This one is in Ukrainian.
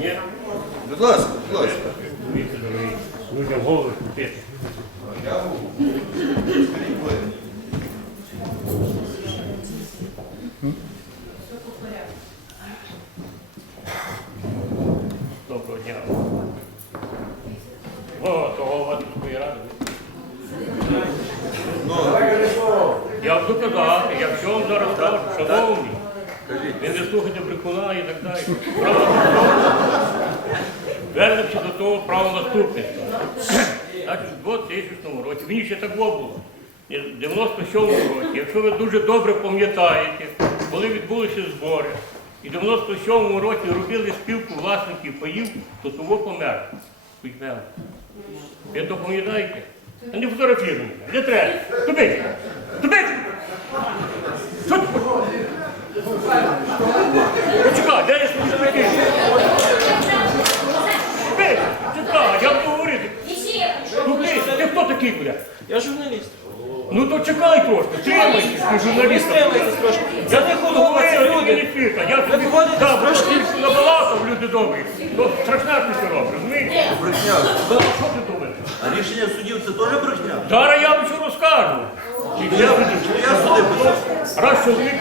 Ні? Будь ласка, будь ласка. Людям голови купити. Доброго дня. О, то голова міської ради. Я буду казати, якщо вам зараз кажуть, шановні, ви не слухайте брехуна і так далі. Вернемося до того правонаступництва. Значить, в 2000 році, мені ще так було, в 97 році, якщо ви дуже добре пам'ятаєте, коли відбулися збори, і в 97 році робили спілку власників паїв, то того помер. Ви то пам'ятаєте? Та не фотографіруй мене, не треба. Тупить! Тупить! Почекай, де я свої спокій? Тупить! Чекай, я буду говорити. Тупить, ти хто такий буде? Я журналіст. Ну то чекай трошки, тримайся, ти журналіст. Трошки. Я не буду говорити, це люди. Я тобі виходите да, трошки- набалакав, люди добрі. То страшна ти що робиш, розумієш? Брехня. Що ти думаєш? А рішення судів це теж брехня? Зараз я вам що розкажу. І я, Я суди писав. раз чоловік